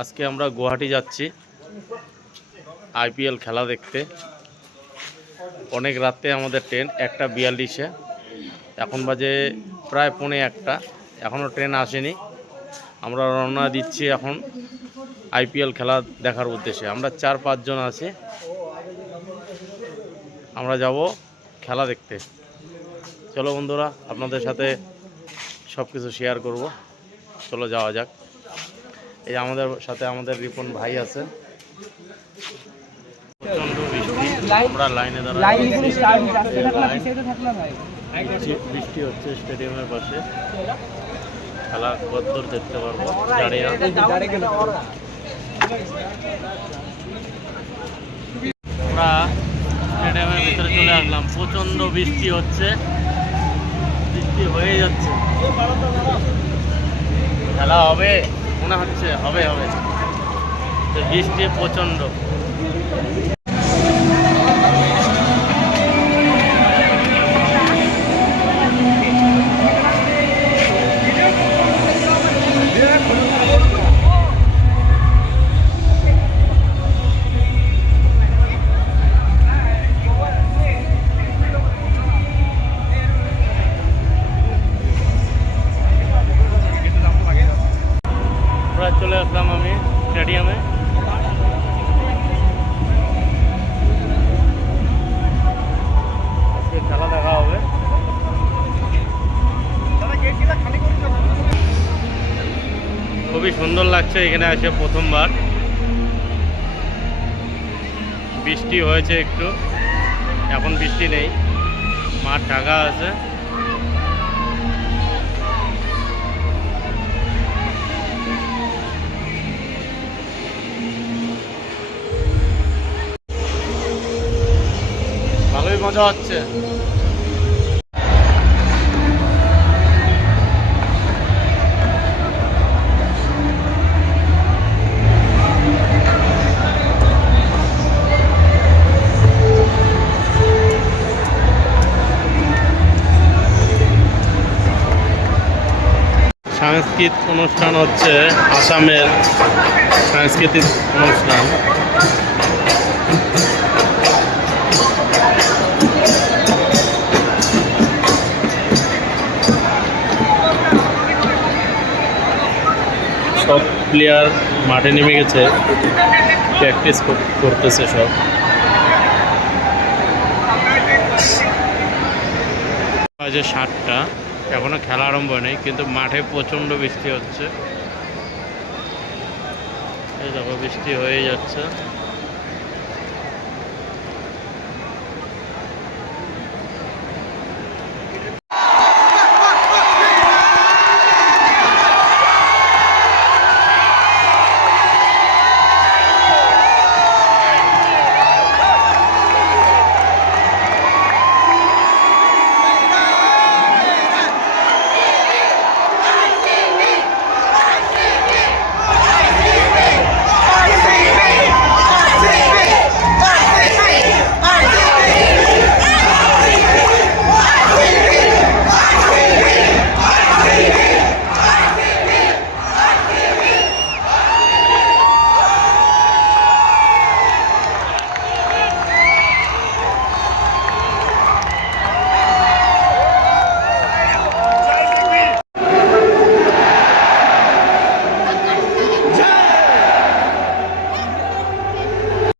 আজকে আমরা গুয়াহাটি যাচ্ছি আইপিএল খেলা দেখতে। অনেক রাতে আমাদের ট্রেন 1:42-এ, এখন বাজে প্রায় 1:45, এখনও ট্রেন আসেনি। আমরা রওনা দিচ্ছি এখন আইপিএল খেলা দেখার উদ্দেশ্যে। আমরা 4-5 জন আছি, আমরা যাব খেলা দেখতে। চলো বন্ধুরা, আপনাদের সাথে সব কিছু শেয়ার করব। চলো যাওয়া যাক। এই আমাদের সাথে আমাদের রিপন ভাই আছে। প্রচন্ড বৃষ্টি, আমরা লাইনে বৃষ্টি হচ্ছে স্টেডিয়ামের পাশে। খেলা কদ্দূর দেখতে পারবো দাঁড়িয়ে। আমরা স্টেডিয়ামের ভিতরে চলে আসলাম। প্রচন্ড বৃষ্টি হচ্ছে, বৃষ্টি হয়ে যাচ্ছে। খেলা হবে মনে হচ্ছে, হবে হবে। তো বৃষ্টি প্রচন্ড। চলে আসলাম আমি স্টেডিয়ামে। আজকে খেলা দেখা হবে। খুবই সুন্দর লাগছে এখানে এসে প্রথমবার। বৃষ্টি হয়েছে একটু, এখন বৃষ্টি নেই, মাঠ ঢাকা আছে। ভালোই মজা হচ্ছে। সাংস্কৃতিক অনুষ্ঠান হচ্ছে, আসামের সাংস্কৃতিক অনুষ্ঠান। সব প্লেয়ার মাঠে নেমে গেছে, প্র্যাকটিস করতেছে সব। বাজে 7টা, এখনো খেলা আরম্ভ নেই, কিন্তু মাঠে প্রচণ্ড বৃষ্টি হচ্ছে। এই দেখো বৃষ্টি হয়ে যাচ্ছে।